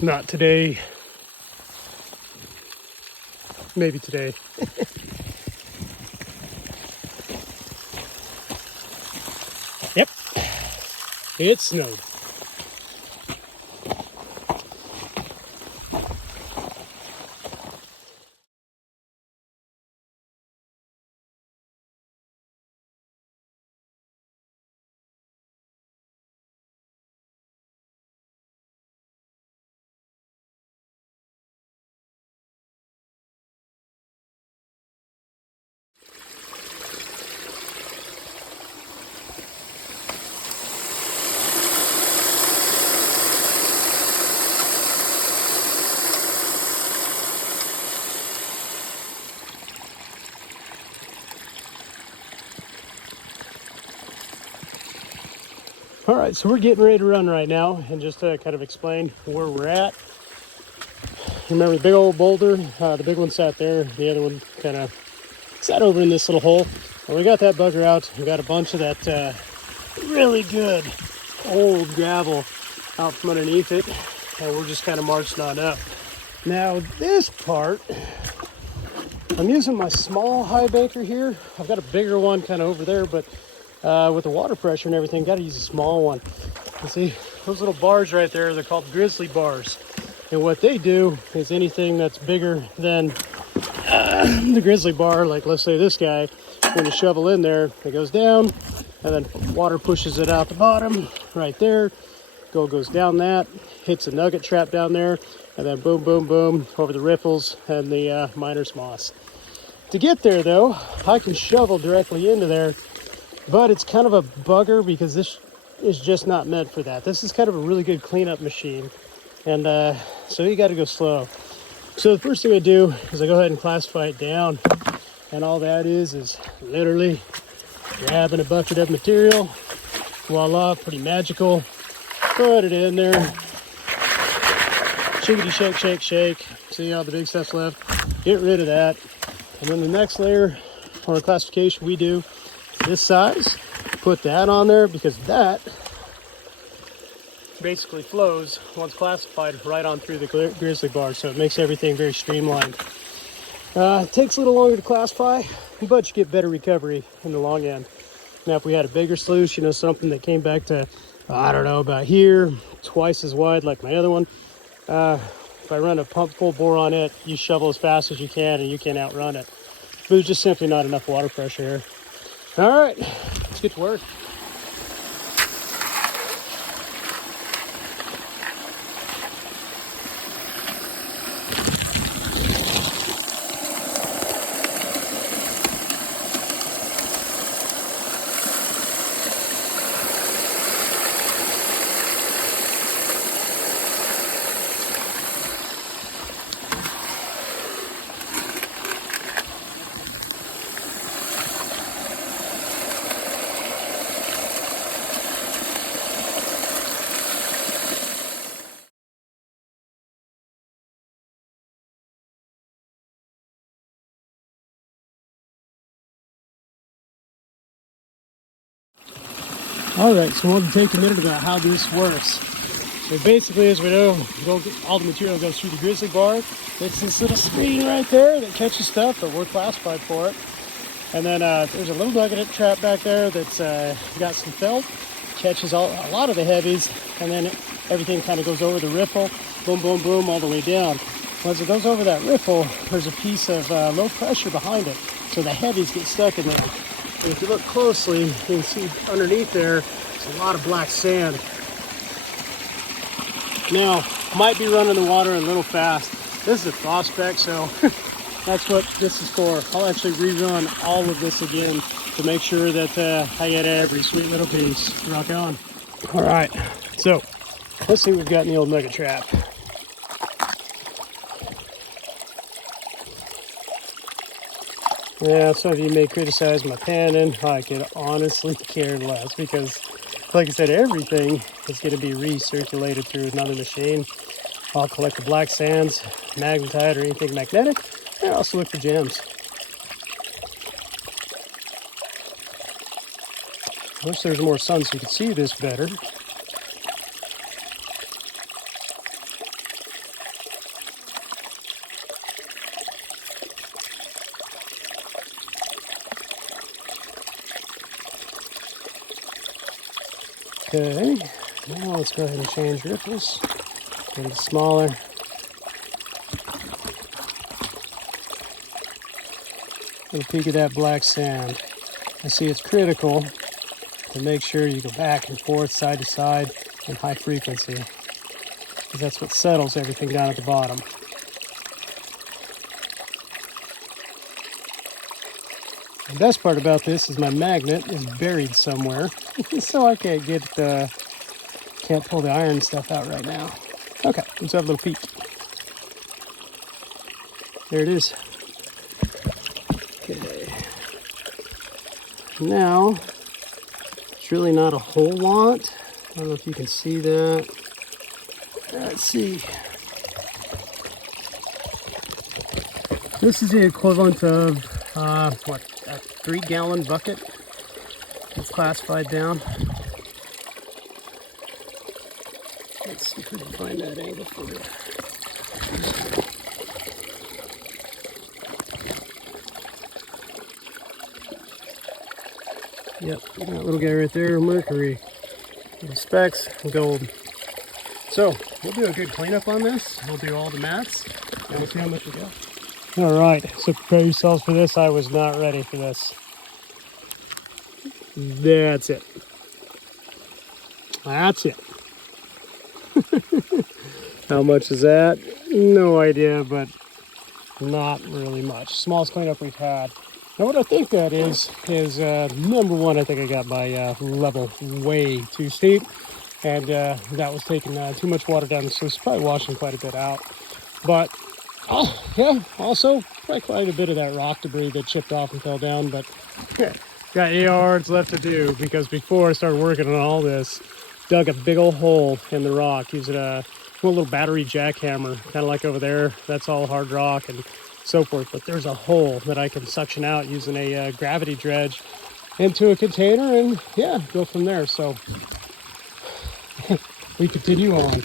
Not today. Maybe today. Yep, it snowed. All right, so we're getting ready to run right now, and just to kind of explain where we're at. Remember the big old boulder? The big one sat there, the other one kind of sat over in this little hole. And we got that bugger out. We got a bunch of that really good old gravel out from underneath it, and we're just kind of marching on up. Now this part, I'm using my small high banker here. I've got a bigger one kind of over there, but with the water pressure and everything, got to use a small one. You see those little bars right there, they're called grizzly bars. And what they do is anything that's bigger than the grizzly bar, like let's say this guy, when you shovel in there, it goes down, and then water pushes it out the bottom right there. Goes down that, hits a nugget trap down there, and then boom, boom, boom, over the riffles and the miner's moss. To get there though, I can shovel directly into there, but it's kind of a bugger because this is just not meant for that. This is kind of a really good cleanup machine, and so you got to go slow. So the first thing I do is I go ahead and classify it down, and all that is literally grabbing a bucket of material. Voila, pretty magical. Put it in there. Shakety shake, shake, shake. See all the big stuff's left. Get rid of that. And then the next layer for our classification we do this size. Put that on there because that basically flows once classified right on through the grizzly bar, so it makes everything very streamlined. It takes a little longer to classify, but you get better recovery in the long end. Now if we had a bigger sluice, something that came back to, I don't know, about here, twice as wide like my other one, if I run a pump full bore on it, you shovel as fast as you can and you can't outrun it. But there's just simply not enough water pressure here. All right, let's get to work. All right, so I want to take a minute about how this works. So basically, as we know, all the material goes through the grizzly bar. It's this little screen right there that catches stuff, but we're classified for it. And then there's a little nugget trap back there that's got some felt, catches a lot of the heavies, and then everything kind of goes over the riffle, boom, boom, boom, all the way down. Once it goes over that riffle, there's a piece of low pressure behind it, so the heavies get stuck in there. And if you look closely, you can see underneath there's a lot of black sand. Now, might be running the water a little fast. This is a thaw spec, so that's what this is for. I'll actually rerun all of this again to make sure that I get every sweet little piece. Rock on. All right, so let's see what we've got in the old nugget trap. Yeah, some of you may criticize my panning. I could honestly care less because, like I said, everything is going to be recirculated through another machine. I'll collect the black sands, magnetite, or anything magnetic, and also look for gems. I wish there was more sun so you could see this better. Okay, now let's go ahead and change ripples. Get it smaller. Get a peek at that black sand. I see it's critical to make sure you go back and forth, side to side, in high frequency, because that's what settles everything down at the bottom. The best part about this is my magnet is buried somewhere, so I can't can't pull the iron stuff out right now. Okay, let's have a little peek. There it is. Okay. Now, it's really not a whole lot. I don't know if you can see that. Let's see. This is the equivalent of, what, a 3-gallon bucket. It's classified down. Let's see if we can find that angle for you. Yep, that little guy right there, mercury. Little specks, gold. So, we'll do a good cleanup on this. We'll do all the mats, and we'll see how much we got. All right, so prepare yourselves for this. I was not ready for this. That's it. That's it. How much is that? No idea, but not really much. Smallest cleanup we've had. Now what I think that is number one, I think I got my level way too steep. And that was taking too much water down, so it's probably washing quite a bit out. But, oh, yeah, also probably quite a bit of that rock debris that chipped off and fell down. But got yards left to do, because before I started working on all this, dug a big old hole in the rock using a little battery jackhammer, kind of like over there. That's all hard rock and so forth. But there's a hole that I can suction out using a gravity dredge into a container and, yeah, go from there. So we continue on.